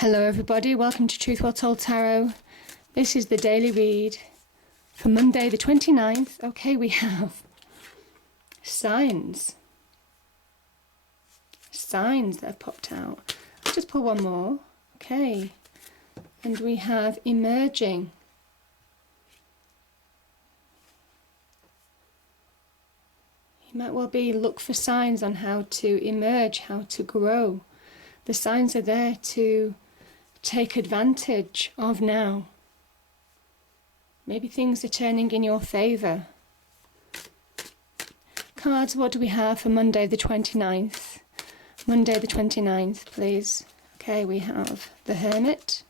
Hello everybody, welcome to Truth Well Told Tarot. This is the daily read for Monday the 29th. Okay, we have signs. Signs that have popped out. I'll just pull one more. Okay. And we have emerging. You might well be look for signs on how to emerge, how to grow. The signs are there to take advantage of now. Maybe things are turning in your favour. Cards, what do we have for Monday the 29th? Monday the 29th, please. Okay, we have the Hermit.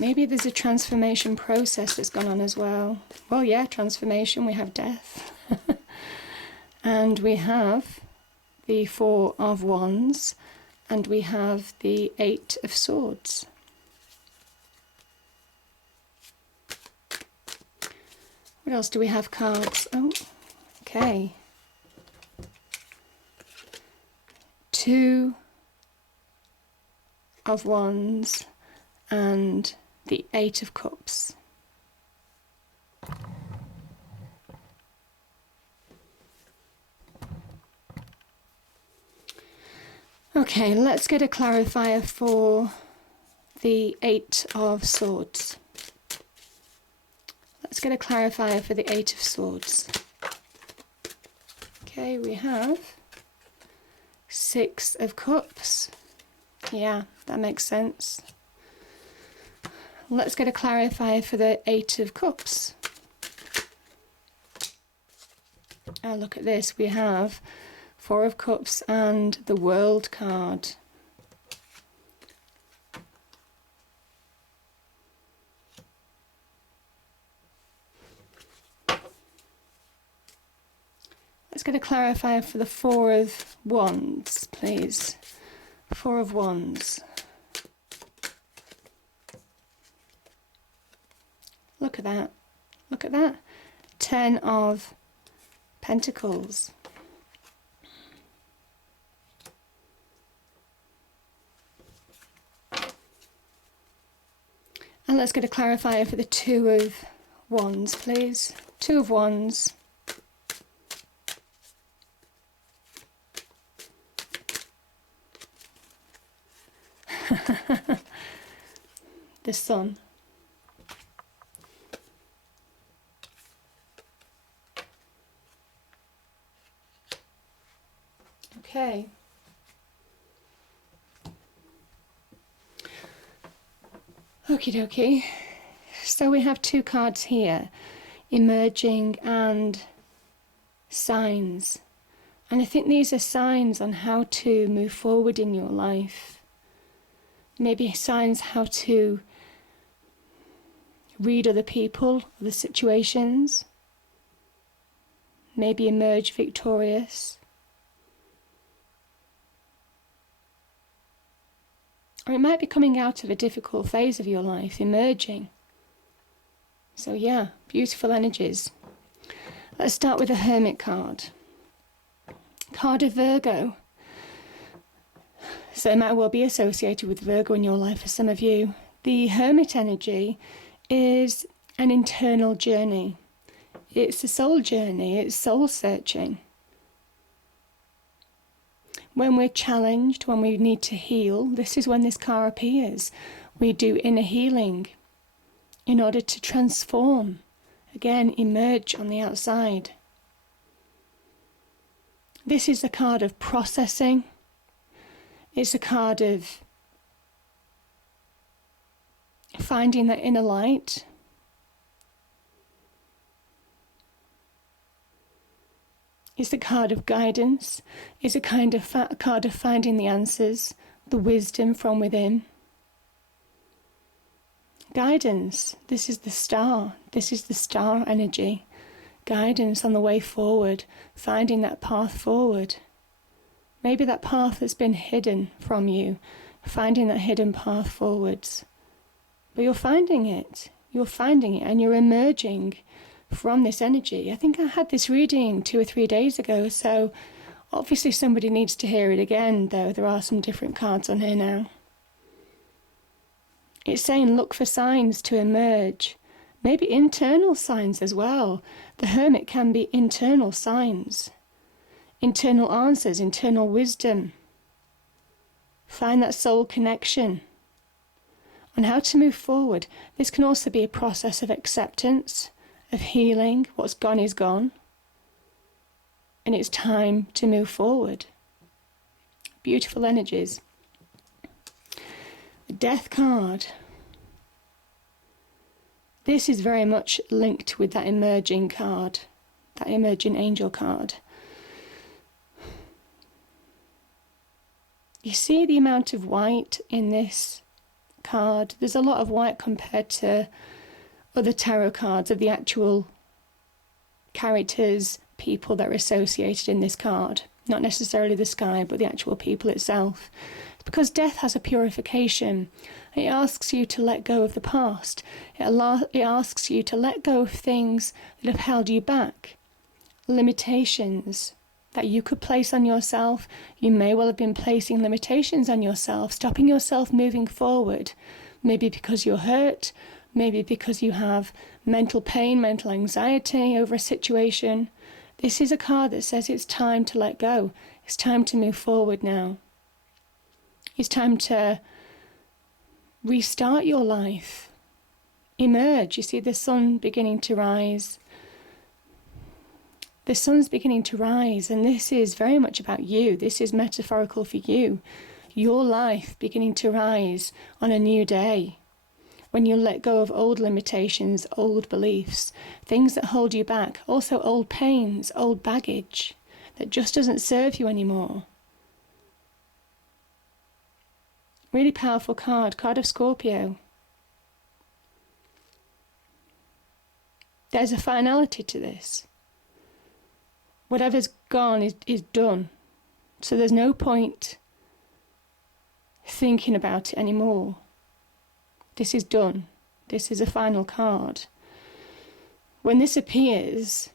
Maybe there's a transformation process that's gone on as well. Well, yeah, transformation, we have death. And we have the Four of Wands, and we have the Eight of Swords. What else do we have cards? Oh, okay. Two of Wands and the Eight of Cups. Okay, let's get a clarifier for the Eight of Swords. Let's get a clarifier for the Eight of Swords. Okay, we have Six of Cups. Yeah, that makes sense. Let's get a clarifier for the Eight of Cups. Oh, look at this. We have Four of Cups and the World card. Let's get a clarifier for the Four of Wands, please. Four of Wands. Look at that. Look at that. Ten of Pentacles. And let's get a clarifier for the Two of Wands, please. Two of Wands. The Sun. Okay. Okie dokie. So we have two cards here, emerging and signs. And I think these are signs on how to move forward in your life. Maybe signs how to read other people, other situations. Maybe emerge victorious. Or it might be coming out of a difficult phase of your life, emerging. So yeah, beautiful energies. Let's start with the Hermit card. Card of Virgo. So it might well be associated with Virgo in your life for some of you. The Hermit energy is an internal journey. It's a soul journey, it's soul searching. When we're challenged, when we need to heal, this is when this card appears. We do inner healing in order to transform, again, emerge on the outside. This is a card of processing. It's a card of finding that inner light. It's a card of guidance. It's a kind of card of finding the answers, the wisdom from within. Guidance. This is the star. This is the star energy. Guidance on the way forward, finding that path forward. Maybe that path has been hidden from you, finding that hidden path forwards. but you're finding it. You're finding it, and you're emerging from this energy. I think I had this reading 2 or 3 days ago, so obviously somebody needs to hear it again, though there are some different cards on here now. It's saying look for signs to emerge. Maybe internal signs as well. The Hermit can be internal signs. Internal answers, internal wisdom. Find that soul connection. On how to move forward. This can also be a process of acceptance, of healing. What's gone is gone. And it's time to move forward. Beautiful energies. The Death card. This is very much linked with that emerging card, that emerging angel card. You see the amount of white in this card. There's a lot of white compared to other tarot cards of the actual characters, people that are associated in this card. Not necessarily the sky, but the actual people itself. It's because death has a purification. It asks you to let go of the past. It asks you to let go of things that have held you back. Limitations that you could place on yourself. You may well have been placing limitations on yourself, stopping yourself moving forward. Maybe because you're hurt, maybe because you have mental pain, mental anxiety over a situation. This is a card that says it's time to let go. It's time to move forward now. It's time to restart your life. Emerge. You see the sun beginning to rise. The sun's beginning to rise, and this is very much about you. This is metaphorical for you. Your life beginning to rise on a new day. When you let go of old limitations, old beliefs, things that hold you back, also old pains, old baggage that just doesn't serve you anymore. Really powerful card of Scorpio. There's a finality to this. Whatever's gone is done. So there's no point thinking about it anymore. This is done. This is a final card. When this appears,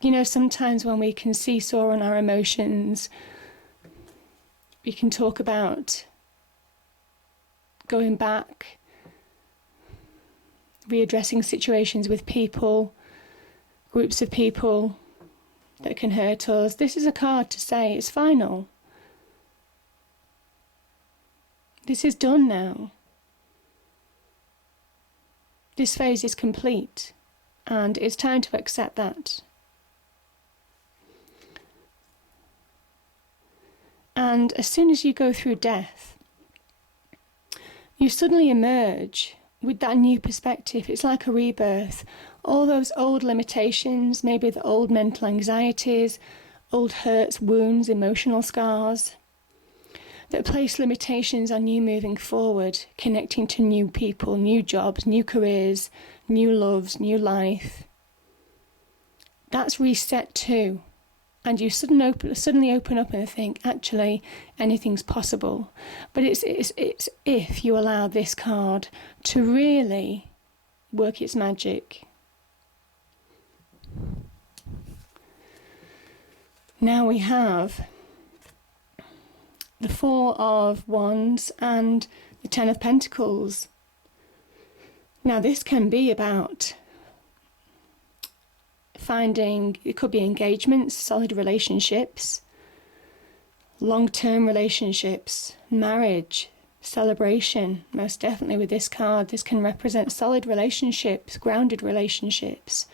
you know, sometimes when we can seesaw on our emotions, we can talk about going back, readdressing situations with people, groups of people that can hurt us. This is a card to say it's final. This is done now. This phase is complete, and it's time to accept that. And as soon as you go through death, you suddenly emerge with that new perspective. It's like a rebirth. All those old limitations, maybe the old mental anxieties, old hurts, wounds, emotional scars, that place limitations on you moving forward, connecting to new people, new jobs, new careers, new loves, new life. That's reset too. And you suddenly open up and think, actually, anything's possible. But it's if you allow this card to really work its magic. Now we have the Four of Wands and the Ten of Pentacles. Now this can be about finding, it could be engagements, solid relationships, long-term relationships, marriage, celebration. Most definitely with this card, this can represent solid relationships, grounded relationships,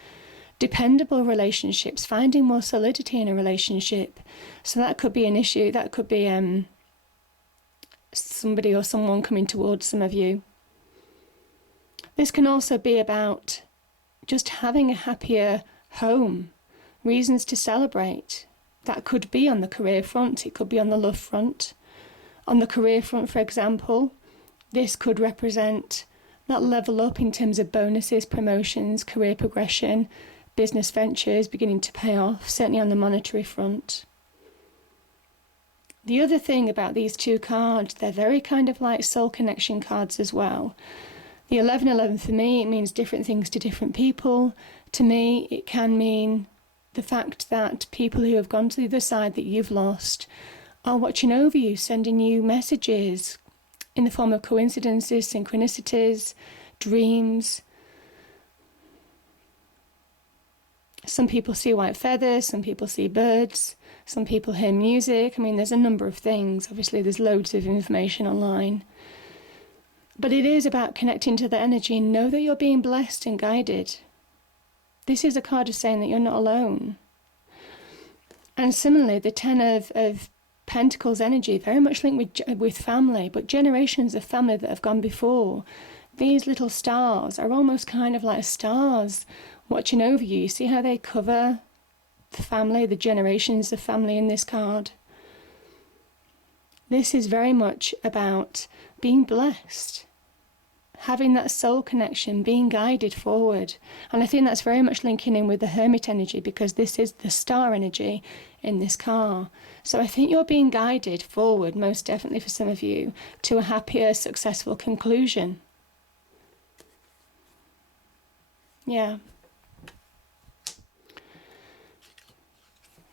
dependable relationships, finding more solidity in a relationship. So that could be an issue, that could be somebody or someone coming towards some of you. This can also be about just having a happier home, reasons to celebrate. That could be on the career front, it could be on the love front. On the career front, for example, this could represent that level up in terms of bonuses, promotions, career progression, business ventures beginning to pay off, certainly on the monetary front. The other thing about these two cards, they're very kind of like soul connection cards as well. The 1111 for me, it means different things to different people. To me, it can mean the fact that people who have gone to the other side that you've lost are watching over you, sending you messages in the form of coincidences, synchronicities, dreams. Some people see white feathers, some people see birds, some people hear music. I mean, there's a number of things. Obviously, there's loads of information online. But it is about connecting to the energy and know that you're being blessed and guided. This is a card of saying that you're not alone. And similarly, the Ten of Pentacles energy, very much linked with family, but generations of family that have gone before. These little stars are almost kind of like stars watching over you. You see how they cover the family, the generations of family in this card? This is very much about being blessed, having that soul connection, being guided forward. And I think that's very much linking in with the Hermit energy, because this is the star energy in this car. So I think you're being guided forward, most definitely for some of you, to a happier, successful conclusion. Yeah.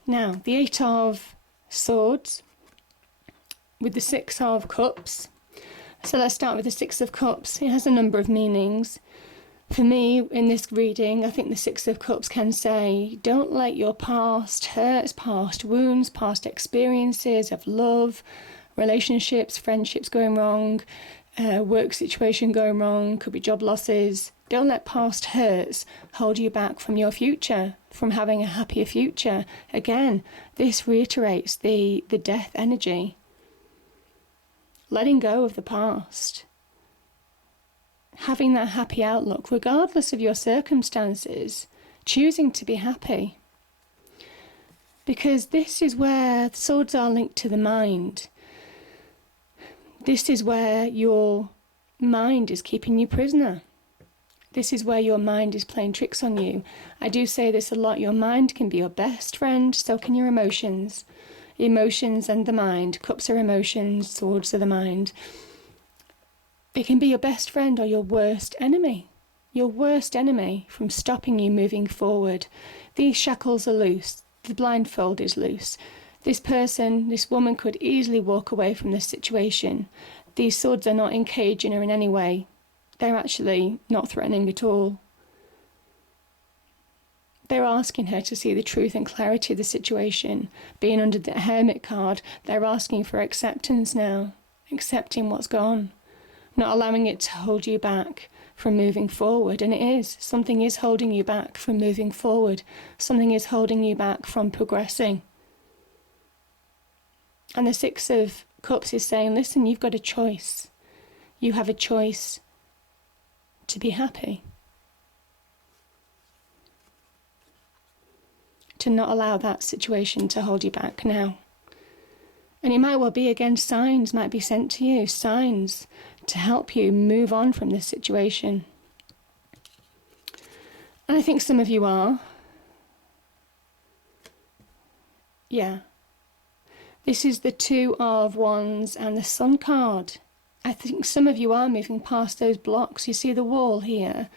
Now, the Eight of Swords with the Six of Cups. So let's start with the Six of Cups. It has a number of meanings. For me, in this reading, I think the Six of Cups can say, don't let your past hurts, past wounds, past experiences of love, relationships, friendships going wrong, work situation going wrong, could be job losses. Don't let past hurts hold you back from your future, from having a happier future. Again, this reiterates the death energy. Letting go of the past. Having that happy outlook, regardless of your circumstances, choosing to be happy. Because this is where swords are linked to the mind. This is where your mind is keeping you prisoner. This is where your mind is playing tricks on you. I do say this a lot, your mind can be your best friend, so can your emotions. Emotions and the mind. Cups are emotions, swords are the mind. It can be your best friend or your worst enemy. Your worst enemy from stopping you moving forward. These shackles are loose. The blindfold is loose. This person, this woman could easily walk away from this situation. These swords are not encaging her in any way. They're actually not threatening at all. They're asking her to see the truth and clarity of the situation. Being under the Hermit card, they're asking for acceptance now. Accepting what's gone. Not allowing it to hold you back from moving forward. And it is. Something is holding you back from moving forward. Something is holding you back from progressing. And the Six of Cups is saying, listen, you've got a choice. You have a choice to be happy. To not allow that situation to hold you back now. And it might well be, again, signs might be sent to you, signs to help you move on from this situation. And I think some of you are. Yeah. This is the Two of Wands and the Sun card. I think some of you are moving past those blocks. You see the wall here?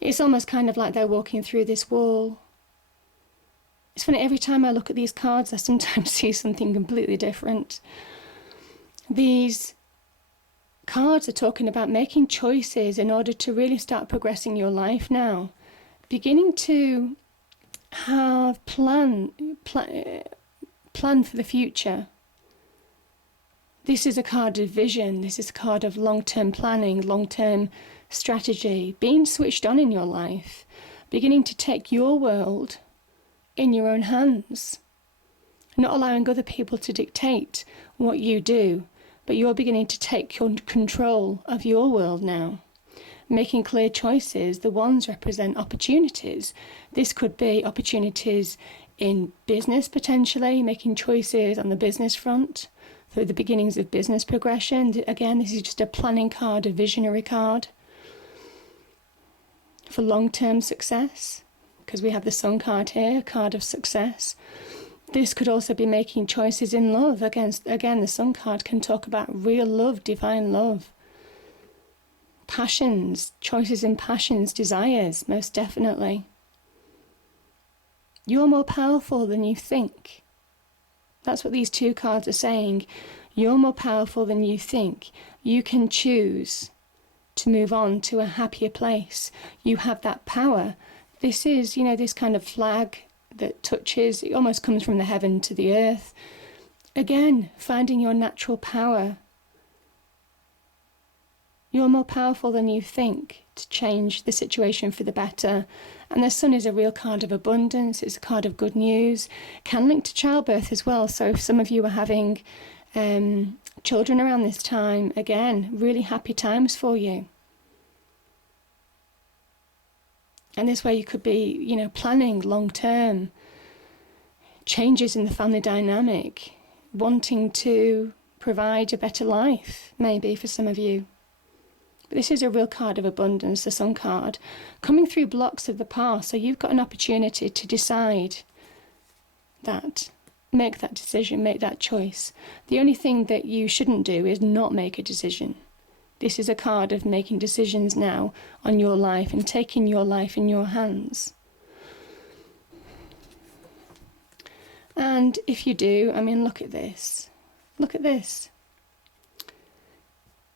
It's almost kind of like they're walking through this wall. It's funny, every time I look at these cards, I sometimes see something completely different. These cards are talking about making choices in order to really start progressing your life now. Beginning to have plan for the future. This is a card of vision. This is a card of long-term planning, long-term strategy, being switched on in your life, beginning to take your world in your own hands, not allowing other people to dictate what you do, but you're beginning to take control of your world now, making clear choices. The wands represent opportunities. This could be opportunities in business, potentially, making choices on the business front, through the beginnings of business progression. Again, this is just a planning card, a visionary card for long-term success, because we have the Sun card here, a card of success. This could also be making choices in love. Again, the Sun card can talk about real love, divine love, passions, choices in passions, desires, most definitely. You're more powerful than you think. That's what these two cards are saying. You're more powerful than you think. You can choose to move on to a happier place. You have that power. This is, this kind of flag that touches, it almost comes from the heaven to the earth. Again, finding your natural power. You're more powerful than you think to change the situation for the better. And the Sun is a real card of abundance. It's a card of good news. Can link to childbirth as well. So if some of you are having children around this time, again, really happy times for you. And this way you could be, planning long-term changes in the family dynamic, wanting to provide a better life, maybe, for some of you. But this is a real card of abundance, the Sun card, coming through blocks of the past. So you've got an opportunity to decide that, make that decision, make that choice. The only thing that you shouldn't do is not make a decision. This is a card of making decisions now on your life and taking your life in your hands. And if you do, look at this. Look at this.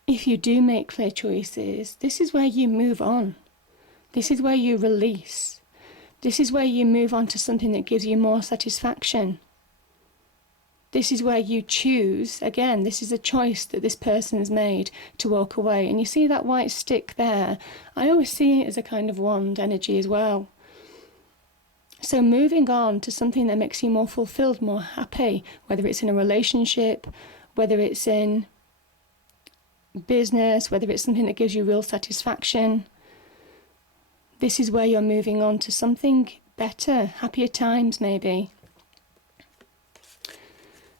If you do make clear choices, this is where you move on. This is where you release. This is where you move on to something that gives you more satisfaction. This is where you choose, again, this is a choice that this person's made to walk away. And you see that white stick there? I always see it as a kind of wand energy as well. So moving on to something that makes you more fulfilled, more happy, whether it's in a relationship, whether it's in business, whether it's something that gives you real satisfaction. This is where you're moving on to something better, happier times maybe.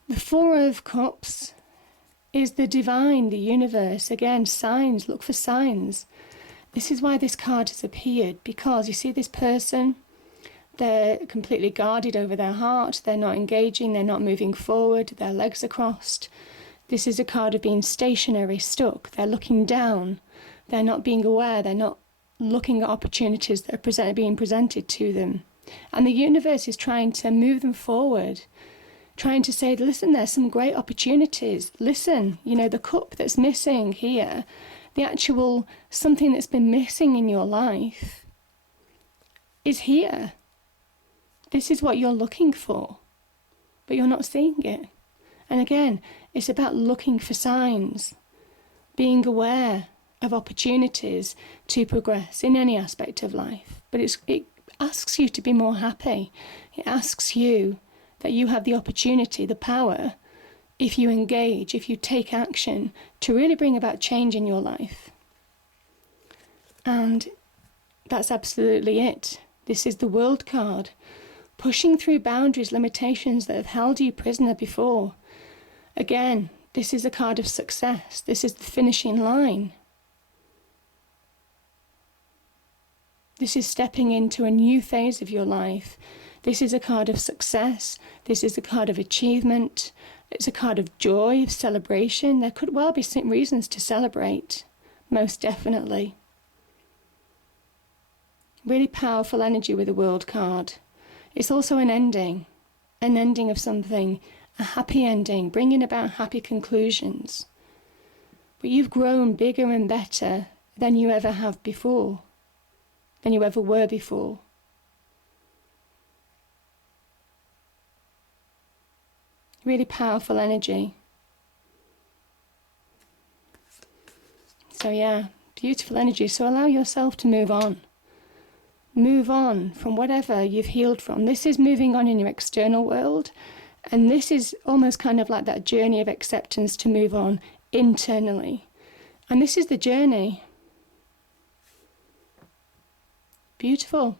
The Four of Cups is the divine, the universe. Again, signs, look for signs. This is why this card has appeared, because you see this person, they're completely guarded over their heart, they're not engaging, they're not moving forward, their legs are crossed. This is a card of being stationary, stuck. They're looking down. They're not being aware. They're not looking at opportunities that are being presented to them. And the universe is trying to move them forward, trying to say, listen, there's some great opportunities. Listen, the cup that's missing here, the actual something that's been missing in your life is here. This is what you're looking for, but you're not seeing it. And again, it's about looking for signs, being aware of opportunities to progress in any aspect of life. But it asks you to be more happy. It asks you that you have the opportunity, the power, if you engage, if you take action, to really bring about change in your life. And that's absolutely it. This is the World card, pushing through boundaries, limitations that have held you prisoner before. Again, this is a card of success. This is the finishing line. This is stepping into a new phase of your life. This is a card of success. This is a card of achievement. It's a card of joy, of celebration. There could well be some reasons to celebrate, most definitely. Really powerful energy with the World card. It's also an ending of something, a happy ending, bringing about happy conclusions. But you've grown bigger and better than you ever have before, than you ever were before. Really powerful energy. So yeah, beautiful energy. So allow yourself to move on. Move on from whatever you've healed from. This is moving on in your external world. And this is almost kind of like that journey of acceptance to move on internally. And this is the journey. Beautiful.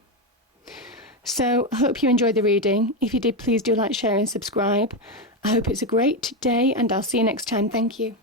So I hope you enjoyed the reading. If you did, please do like, share and subscribe. I hope it's a great day and I'll see you next time. Thank you.